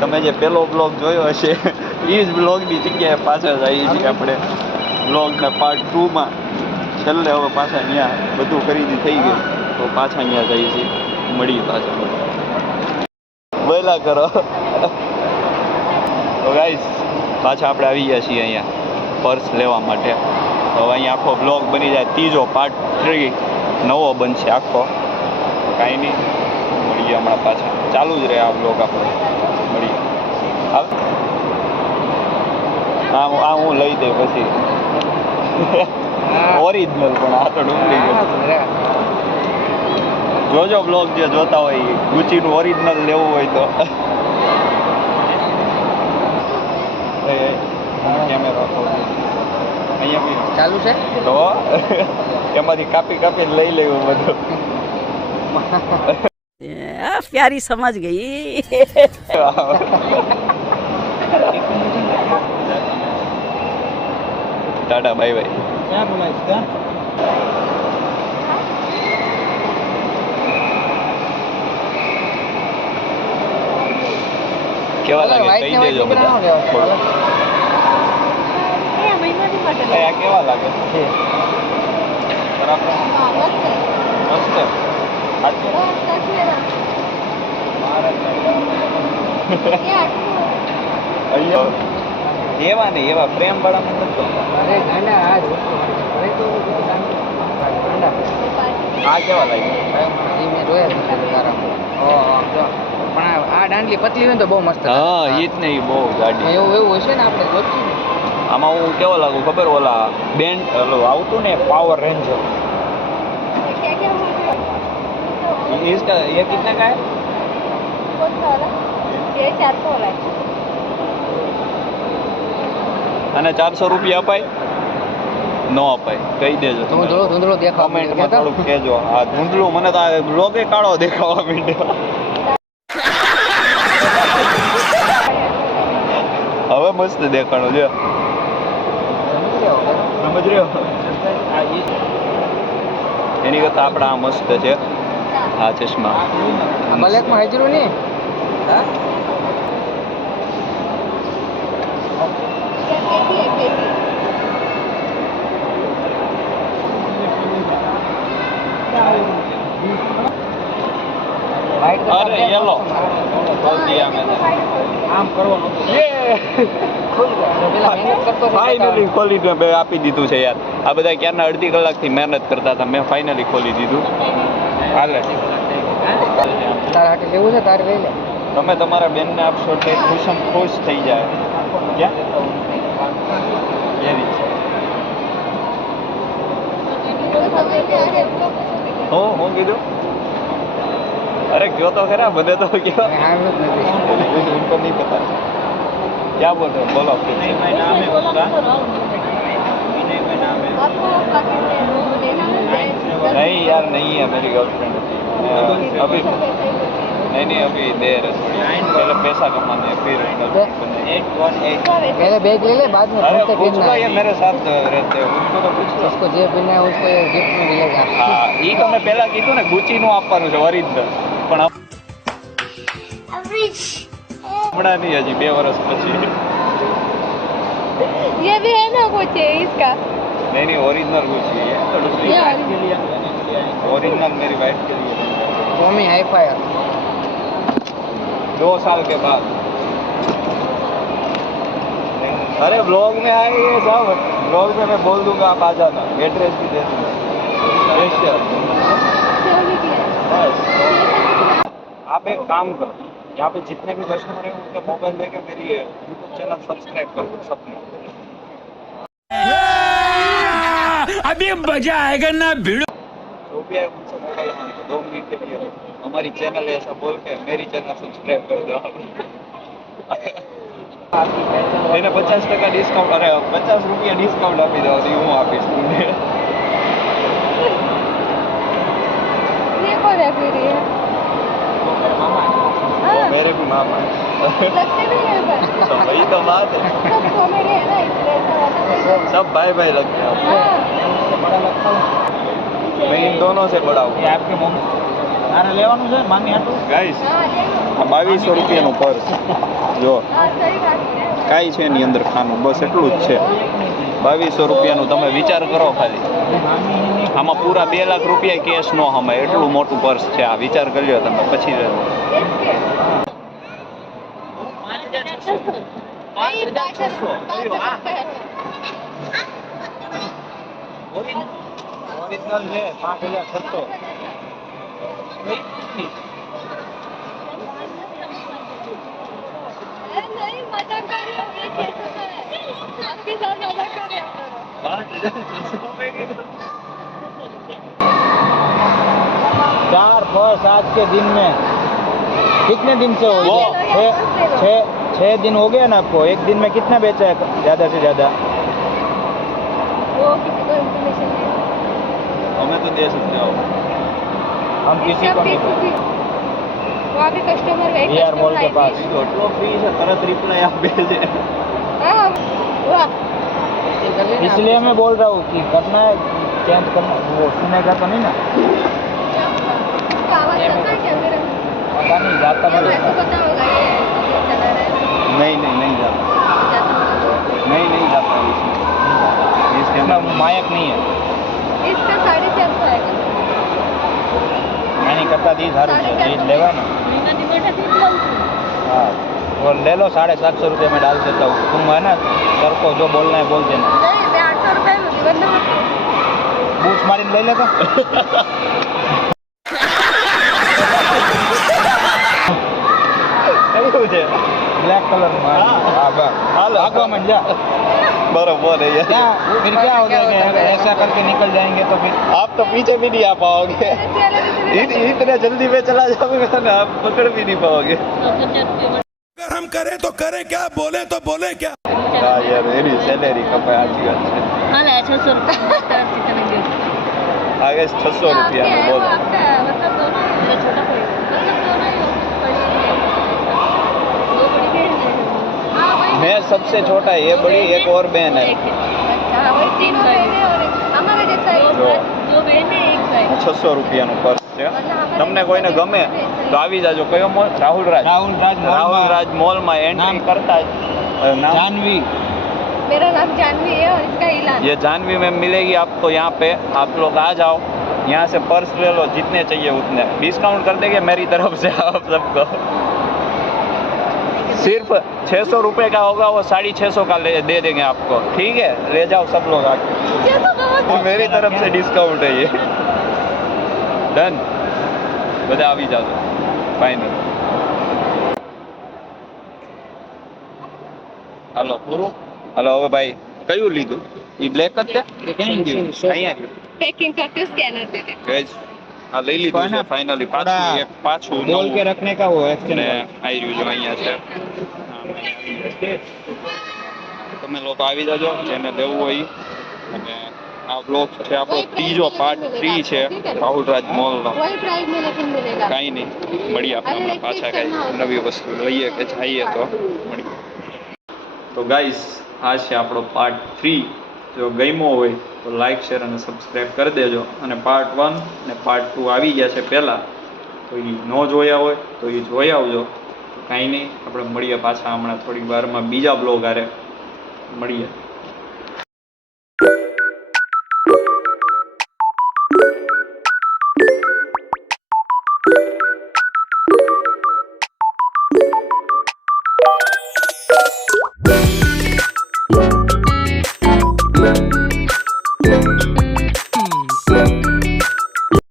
તમે જે પેલો બ્લોગ જોયો હશે એ જ બ્લોગની જગ્યાએ પાછા જઈએ છીએ આપણે બ્લોગના પાર્ટ 2માં. છેલ્લે હવે પાછા ત્યાં બધું ખરીદી થઈ ગઈ તો પાછા ત્યાં જઈએ છીએ. મળીએ પાછા બોલા કરો. તો ગાઈસ પાછા આપણે આવી ગયા છીએ અહીંયા પર્સ લેવા માટે. તો હવે અહીંયા આખો બ્લોગ બની જાય. ત્રીજો પાર્ટ 3 નવો બનશે આખો. કાંઈ નહીં, મળીએ હમણાં પાછા. ચાલુ જ રહે આ બ્લોગ આપણો. મળીએ. આ હું લઈ દે પછી ઓરિજિનલ, પણ આ તો ડુપ્લિકેટ. જોજો બ્લોગ જે જોતા હોય ગુચીનું ઓરિજિનલ લેવું હોય તો. કેમેરો અહીંયા ચાલુ છે તો એમાંથી કાપી કાપીને લઈ લેવું બધું. प्यारी समझ गई. Tata bye bye. કેવા લાગે કહી દેજો બધા. કેવા લાગે બરાબર મસ્ત. એવા નહીં, એવા પ્રેમ વાળા આ કેવા લાગે? પણ આ દાંડલી પતલી હોય તો બહુ મસ્ત. હા એ જ નહીં, બહુ ગાડી એવું હશે ને આપણે જોઈશું. આમાં હું કેવો લાગુ ખબર? ઓલા બેન્ડ આવતું ને पावर रेंजर, इसका ये कितने का है? ये 400 वाला है. અને 400 રૂપિયા અપાય? નો અપાય. કહી દેજો. ધૂંધળો દેખાવા કોમેન્ટમાં થોડુંક કહેજો. આ ધૂંધળું મને તો આ બ્લોગે કાળો દેખાવા માંડ્યો. હવે મસ્ત દેખાણો છે. સમજ રહ્યો? એની કરતા આપણા આ મસ્ત છે. આ ચશ્મા બ્લેકમાં હાજરું નહીં. અરે યેલો આમ કરવાનું. ફાઇનલી ખોલીને મેં આપી દીધું છે યાર. આ બધા ક્યારના અડધી કલાકથી મહેનત કરતા હતા. મેં ફાઇનલી ખોલી દીધું. હાલે તારે હાટે લેવું છે તારે લઈ લે. તમે તમારા બેનને આપશો એટલે ખુશ થઈ જાય. ક્યાં એવી હું કીધું? અરે કયો તો ખરા, મને તો કયો ઉनको नहीं पता. क्या बोल रहे हो? बोलो. नहीं मैं नाम है उसका. नहीं यार नहीं है मेरी गर्लफ्रेंड अभी. नहीं अभी देर है थोड़ी. पहले पैसा कमाने हैं फिर पहले बैग ले ले बाद में. अरे उसको ये मेरे साथ रहते हैं उनको तो पूछ लो. उसको जे पहनना है उसको गिफ्ट में मिलेगा. હા ઈ તો મેં પહેલા કીધું ને ગુચીનું આપવાનું છે ઓરિજિનલ. પણ હમણાં નહીં, હજી 2 વર્ષ પછી. ये भी है ना कुछ इसका. नहीं ओरिजिनल गुची है तो ओरिजिनल मेरी वाइफ के लिए. टॉमी हाई फायर 2 साल के बाद. अरे ब्लॉग में आएंगे सब. ब्लॉग में मैं बोल दूंगा आप आ जाना. एड्रेस भी दे दूंगा. बस आप एक काम करो, यहाँ पे जितने भी कस्टमर हैं उनके मोबाइल लेके मेरी यूट्यूब चैनल सब्सक्राइब कर दो सबने. अभी मजा आएगा ना भिड़ो. जो भी है उनसे मोबाइल मांगो 2 मिनट के लिए. हमारी चैनल है ऐसा बोल के मेरी चैनल सब्सक्राइब कर दो. એને 50% ડિસ્કાઉન્ટ, અરે 50 રૂપિયા ડિસ્કાઉન્ટ આપી દો. હું આપીશ તમને. ये कौन है फिर ये? मेरे भी मामा है. लगते भी हैं पर. तो वही तो बात है. सब कॉमेडी है ना इसलिए ऐसा होता है. सब भाई भाई लगते हैं. हाँ. बड़ा लगता है. दोनों से बढ़ाओ ये आपके मम्मी તારે લેવાનું છે મામી હાટું ગાઈસ हाँ ये આ 2200 રૂપિયાનું પર્સ જો हाँ सही बात है કાંઈ છે એની અંદર ખાનું બસ એટલું જ છે 2200 રૂપિયાનું તમે વિચાર કરો ખાલી આમાં પૂરા 2 લાખ રૂપિયા કેશ નો હમે એટલું મોટું પર્સ છે આ વિચાર કરી લ્યો તમે પછી ઓરિજિનલ છે 5600 नहीं मजाक कर रही हूँ ये कैसे है आपके साथ मजाक कर रहे हैं 4 पर्स आज के दिन में कितने दिन से हो वो। गया 6 दिन हो गया ना आपको एक दिन में कितना बेचा है ज्यादा से ज्यादा वो किसी को इन्फॉर्मेशन नहीं અમે તો દે सकते हो हम किसी इसका को नहीं फीस भी वो आगे कस्टमर है VR मॉल के पास એટલો ફ્રી છે તરત રિપ્લાય આપે છે हाँ वाह इसलिए मैं बोल रहा हूँ कि करना है चेंज करना वो सुनेगा तो नहीं ना इसका आवाज आता है क्या मेरा पता नहीं जाता ये भी मेरे को पता होगा ये चला रहा है નહીં નહીં નહીં જાતા जाता होगा। નહીં નહીં जाता इसके इतना अंदर मायक नहीं है इसका 450 आएगा मैं नहीं करता दी सारू છે चीज लेवा ना हाँ वो ले लो 750 रुपये में डाल देता हूँ तुम है ना सर को जो बोलना है बोल देना नहीं मैं 800 रुपए में भी बंद मत बूस मारीने ले लेगा કેવું છે ब्लैक कलर में हाँ बस હાલો आगो में जा बराबर है क्या यार फिर क्या हो जाएगा अगर ऐसा करके निकल जाएंगे तो फिर आप तो पीछे भी नहीं आ पाओगे इतने जल्दी में चला जाओगे ना आप पकड़ भी नहीं पाओगे अगर हम करें तो करें क्या बोले तो बोले क्या हाँ यार એની સેલેરી કપાય આજી વાત છે हां 600 रुपए आगे 600 रुपया में बोलो आपका मतलब दोनों मेरा छोटा भाई मतलब दोनों ही ऑफिस पड़ी है दो बड़ी बहन है हाँ वही मैं सबसे छोटा है ये बड़ी एक और बहन है अच्छा वही तीनों बहनें और हमारे जैसा ही जो दो बहनें एक भाई 600 રૂપિયાનું પર્સ છે તમને કોઈને ગમે તો આવી જાજો કયો મોલ રાહુલ રાજ राहुल राज રાહુલ રાજ મોલમાં એન્ટ્રી નામ? કરતા જ नाम जानवी मेरा नाम जानवी है और इसका इलान ये जानवी में मिलेगी आपको यहाँ पे आप लोग आ जाओ यहाँ से पर्स ले लो जितने चाहिए उतने डिस्काउंट कर देंगे मेरी तरफ से आप सबको सिर्फ 600 रुपए का होगा वो 650 का दे देंगे आपको ठीक है ले जाओ सब लोग आके मेरी तरफ से डिस्काउंट है ये डन બધા આવી જાઓ ફાઇનલ હાલો પૂરું હાલો હવે ભાઈ કયું લીધું એ બ્લેક જ છે Thank you. અહીંયા पैकिंग करके स्कैनर दे दे ગેજ આ લઈ લીધું છે ફાઇનલી પાછું એક પાછું बोल के નવું रखने का वो एक्सचेंज ને આવી રહ્યું છે અહીંયા છે તમે લોકો આવી જાજો જેને લેવું હોય ઈ. અને આ બ્લોગ છે આપણો ત્રીજો પાર્ટ 3 છે રાહુલરાજ મોલનો वही प्राइस में लेकिन मिलेगा કાંઈ નહીં મળીએ આપણે હમણાં પાછા કાંઈ નવી વસ્તુ લઈએ કે જઈએ તો મળીએ તો ગાઈસ આ છે આપણો પાર્ટ 3 જો ગમ્યો હોય તો લાઈક શેર અને સબસ્ક્રાઈબ કરી દેજો અને પાર્ટ 1 અને પાર્ટ 2 આવી ગયા છે પહેલાં તો એ ન જોયા હોય તો એ જોઈ આવજો તો કાંઈ નહીં આપણે મળીએ પાછા હમણાં થોડીક વારમાં બીજા બ્લોગ આરે મળીએ